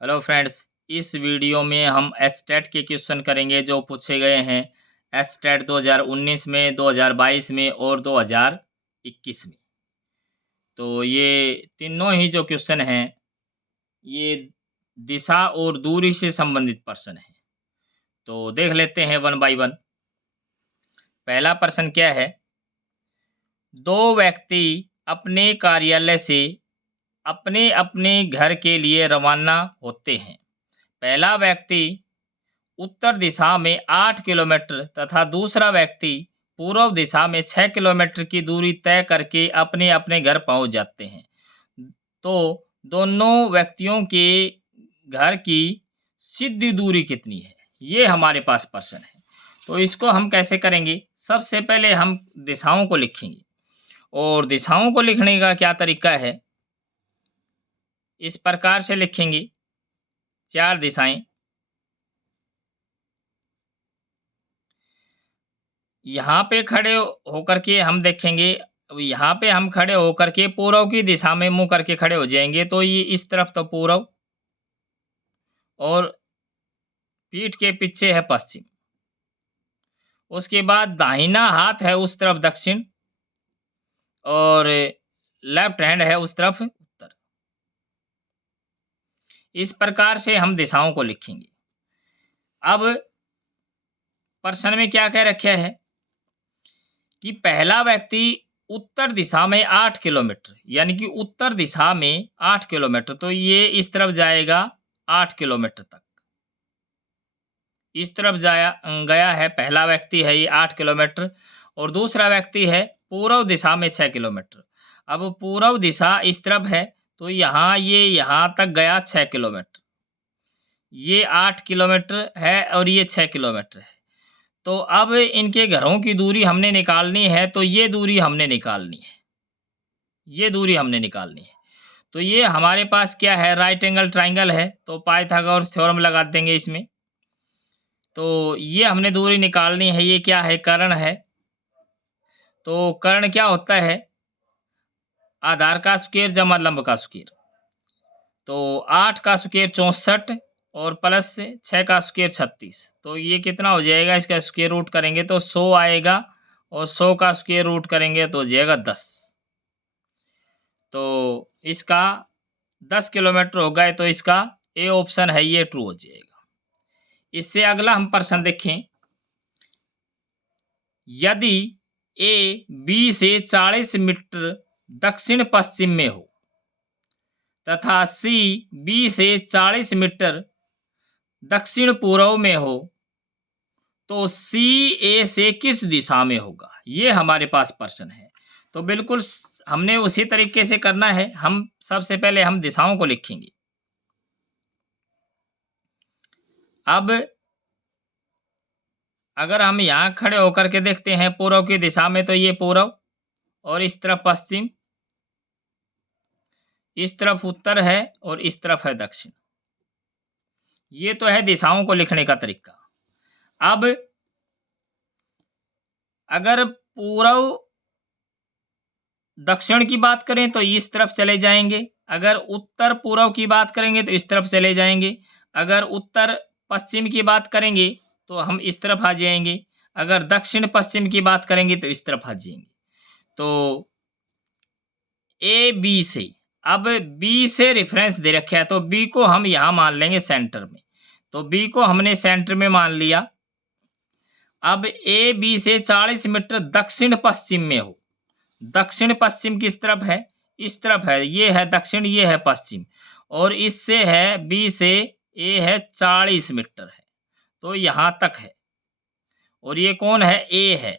Hello friends. इस video में हम एसटेट के क्वेश्चन करेंगे जो पूछे गए हैं एसटेट 2019 में, 2022 में और 2021 में। तो ये तीनों ही जो क्वेश्चन हैं ये दिशा और दूरी से संबंधित प्रश्न हैं। तो देख लेते हैं वन बाय वन। पहला प्रश्न क्या है? दो व्यक्ति अपने कार्यालय से अपने अपने घर के लिए रवाना होते हैं। पहला व्यक्ति उत्तर दिशा में 8 किलोमीटर तथा दूसरा व्यक्ति पूर्व दिशा में 6 किलोमीटर की दूरी तय करके अपने अपने घर पहुंच जाते हैं। तो दोनों व्यक्तियों के घर की सीधी दूरी कितनी है, ये हमारे पास प्रश्न है। तो इसको हम कैसे करेंगे? सबसे पहले हम दिशाओं को लिखेंगे और दिशाओं को लिखने का क्या तरीका है, इस प्रकार से लिखेंगे। चार दिशाएं, यहाँ पे खड़े होकर के हम देखेंगे। यहाँ पे हम खड़े होकर के पूर्व की दिशा में मुंह करके खड़े हो जाएंगे, तो ये इस तरफ तो पूर्व और पीठ के पीछे है पश्चिम। उसके बाद दाहिना हाथ है उस तरफ दक्षिण और लेफ्ट हैंड है उस तरफ उत्तर। इस प्रकार से हम दिशाओं को लिखेंगे। अब प्रश्न में क्या कह रखे है कि पहला व्यक्ति उत्तर दिशा में 8 किलोमीटर, यानी कि उत्तर दिशा में 8 किलोमीटर, तो ये इस तरफ जाएगा 8 किलोमीटर तक। इस तरफ गया है, पहला व्यक्ति है ये 8 किलोमीटर और दूसरा व्यक्ति है पूर्व दिशा में 6 किलोमीटर। अब पूर्व दिशा इस तरफ है, तो ये यहाँ तक गया 6 किलोमीटर। ये 8 किलोमीटर है और ये 6 किलोमीटर है। तो अब इनके घरों की दूरी हमने निकालनी है, तो ये दूरी हमने निकालनी है, ये दूरी हमने निकालनी है। तो ये हमारे पास क्या है? राइट एंगल ट्राइंगल है, तो पाइथागोरस थ्योरम लगा देंगे इसमें। तो ये हमने दूरी निकालनी है। ये क्या है? कर्ण है। तो कर्ण क्या होता है? आधार का स्क्वायर जमा लंब का स्क्वायर। तो 8 का स्क्वायर 64 और प्लस 6 का स्क्वायर 36। तो ये कितना हो जाएगा? इसका स्क्वायर रूट करेंगे तो 100 आएगा और 100 का स्क्वायर रूट करेंगे तो हो जाएगा 10। तो इसका 10 किलोमीटर हो गए, तो इसका ए ऑप्शन है ये ट्रू हो जाएगा। इससे अगला हम प्रश्न देखें। यदि ए बी से 40 मीटर दक्षिण पश्चिम में हो तथा सी बी से 40 मीटर दक्षिण पूर्व में हो, तो सी ए से किस दिशा में होगा? ये हमारे पास प्रश्न है। तो बिल्कुल हमने उसी तरीके से करना है। हम सबसे पहले हम दिशाओं को लिखेंगे। अब अगर हम यहाँ खड़े होकर के देखते हैं पूर्व की दिशा में, तो ये पूर्व और इस तरफ पश्चिम, इस तरफ उत्तर है और इस तरफ है दक्षिण। ये तो है दिशाओं को लिखने का तरीका। अब अगर पूर्व दक्षिण की बात करें तो इस तरफ चले जाएंगे। अगर उत्तर पूर्व की बात करेंगे तो इस तरफ चले जाएंगे। अगर उत्तर पश्चिम की बात करेंगे तो हम इस तरफ आ जाएंगे। अगर दक्षिण पश्चिम की बात करेंगे तो इस तरफ आ जाएंगे। तो ए बी से, अब बी से रेफरेंस दे रखा है तो बी को हम यहां मान लेंगे सेंटर में। तो बी को हमने सेंटर में मान लिया। अब ए बी से 40 मीटर दक्षिण पश्चिम में हो। दक्षिण पश्चिम किस तरफ है? इस तरफ है। ये है दक्षिण, ये है पश्चिम, और इससे है बी से ए है 40 मीटर है, तो यहां तक है। और ये कौन है? ए है।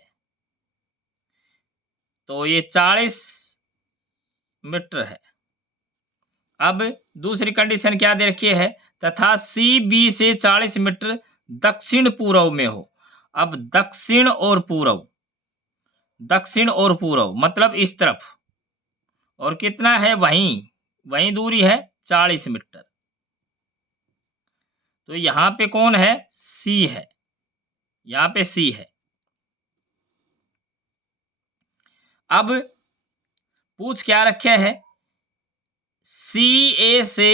तो ये 40 मीटर है। अब दूसरी कंडीशन क्या दे रखी है? तथा सी बी से 40 मीटर दक्षिण पूर्व में हो। अब दक्षिण और पूर्व, दक्षिण और पूर्व मतलब इस तरफ, और कितना है? वहीं वहीं दूरी है 40 मीटर। तो यहां पे कौन है? सी है। यहां पे सी है। अब पूछ क्या रखे है? सी ए से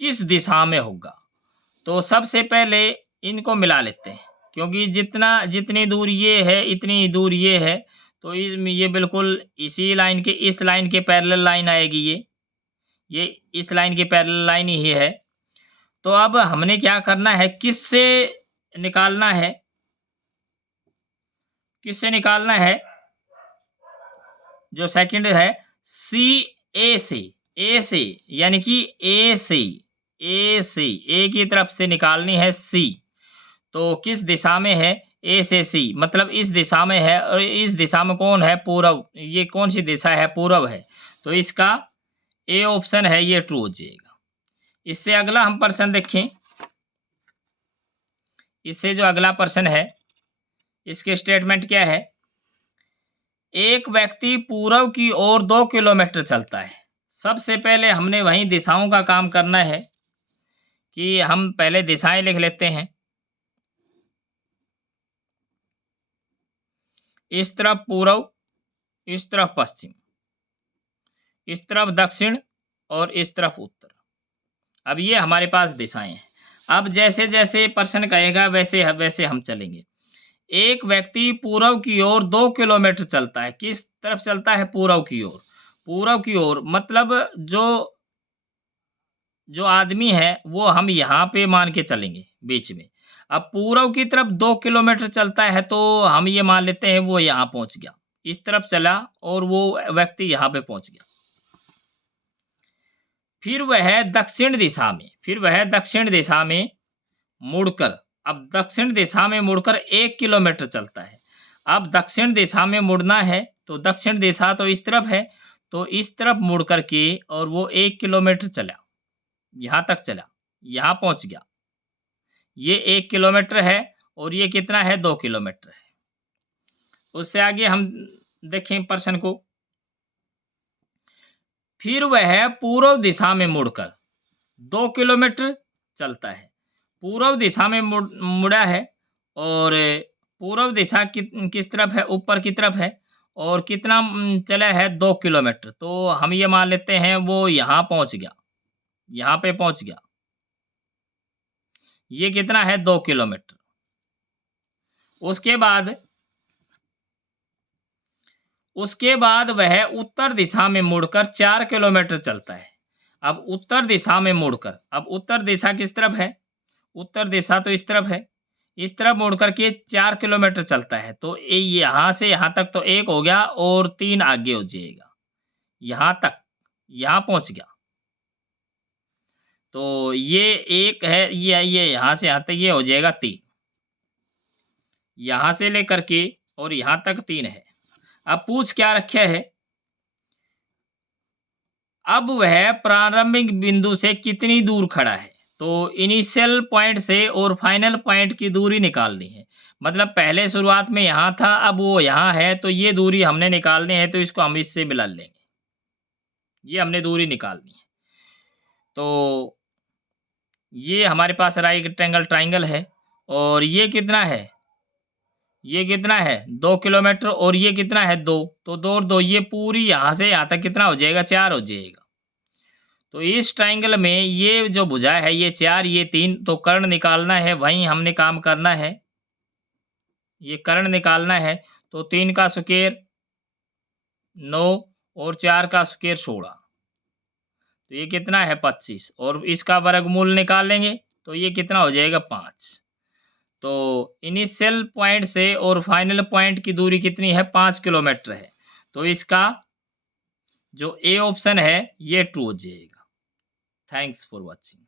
किस दिशा में होगा। तो सबसे पहले इनको मिला लेते हैं, क्योंकि जितनी दूर ये है इतनी दूर ये है, तो ये बिल्कुल इसी लाइन के इस लाइन के पैरेलल लाइन आएगी ये इस लाइन की पैरेलल लाइन ही है। तो अब हमने क्या करना है, किससे निकालना है, किससे निकालना है, जो सेकंड है सी ए से यानी कि ए से ए की तरफ से निकालनी है सी। तो किस दिशा में है, ए से सी मतलब इस दिशा में है, और इस दिशा में कौन है, पूरब। ये कौन सी दिशा है, पूरब है। तो इसका ए ऑप्शन है ये ट्रू हो जाएगा। इससे अगला हम प्रश्न देखें, इससे जो अगला प्रश्न है इसके स्टेटमेंट क्या है, एक व्यक्ति पूर्व की ओर 2 किलोमीटर चलता है। सबसे पहले हमने वहीं दिशाओं का काम करना है कि हम पहले दिशाएं लिख लेते हैं। इस तरफ पूर्व, इस तरफ पश्चिम, इस तरफ दक्षिण और इस तरफ उत्तर। अब ये हमारे पास दिशाएं हैं। अब जैसे जैसे प्रश्न कहेगा वैसे वैसे हम चलेंगे। एक व्यक्ति पूर्व की ओर 2 किलोमीटर चलता है। किस तरफ चलता है, पूर्व की ओर। पूर्व की ओर मतलब जो आदमी है वो हम यहाँ पे मान के चलेंगे बीच में। अब पूर्व की तरफ 2 किलोमीटर चलता है तो हम ये मान लेते हैं वो यहाँ पहुंच गया, इस तरफ चला और वो व्यक्ति यहाँ पे पहुंच गया। फिर वह दक्षिण दिशा में मुड़कर, अब दक्षिण दिशा में मुड़कर 1 किलोमीटर चलता है। अब दक्षिण दिशा में मुड़ना है तो दक्षिण दिशा तो इस तरफ है, तो इस तरफ मुड़ करके और वो 1 किलोमीटर चला, यहाँ तक चला, यहाँ पहुंच गया। ये 1 किलोमीटर है और ये कितना है, 2 किलोमीटर है। उससे आगे हम देखें प्रश्न को। फिर वह पूर्व दिशा में मुड़कर 2 किलोमीटर चलता है। पूर्व दिशा में मुड़ा है और पूर्व दिशा किस तरफ है, ऊपर की तरफ है, और कितना चला है, 2 किलोमीटर। तो हम ये मान लेते हैं वो यहाँ पहुंच गया, यहाँ पे पहुंच गया। ये कितना है, 2 किलोमीटर। उसके बाद वह उत्तर दिशा में मुड़कर 4 किलोमीटर चलता है। अब उत्तर दिशा में मुड़कर, अब उत्तर दिशा किस तरफ है, उत्तर दिशा तो इस तरफ है, इस तरफ मुड़ करके 4 किलोमीटर चलता है। तो यहाँ से यहाँ तक तो 1 हो गया और 3 आगे हो जाएगा, यहाँ तक, यहाँ पहुंच गया। तो ये 1 है, ये यहाँ से यहाँ तक ये हो जाएगा 3, यहाँ से लेकर के और यहाँ तक 3 है। अब पूछ क्या रखे है, अब वह प्रारंभिक बिंदु से कितनी दूर खड़ा है। तो इनिशियल पॉइंट से और फाइनल पॉइंट की दूरी निकालनी है। मतलब पहले शुरुआत में यहाँ था, अब वो यहाँ है, तो ये दूरी हमने निकालनी है, तो इसको हम इससे मिला लेंगे। ये हमने दूरी निकालनी है। तो ये हमारे पास राइट रेक्टेंगल ट्राइंगल है, और ये कितना है, ये कितना है, 2 किलोमीटर, और ये कितना है, 2। तो 2 और 2, ये पूरी यहाँ से यहाँ तक कितना हो जाएगा, 4 हो जाएगा। तो इस ट्राइंगल में ये जो भुजा है ये 4, ये 3, तो कर्ण निकालना है, वहीं हमने काम करना है। ये कर्ण निकालना है, तो 3 का स्क्वायर 9 और 4 का स्क्वायर 16, तो ये कितना है, 25, और इसका वर्गमूल निकाल लेंगे तो ये कितना हो जाएगा, 5। तो इनिशियल पॉइंट से और फाइनल पॉइंट की दूरी कितनी है, 5 किलोमीटर है। तो इसका जो ए ऑप्शन है ये ट्रू हो जाएगा। Thanks for watching.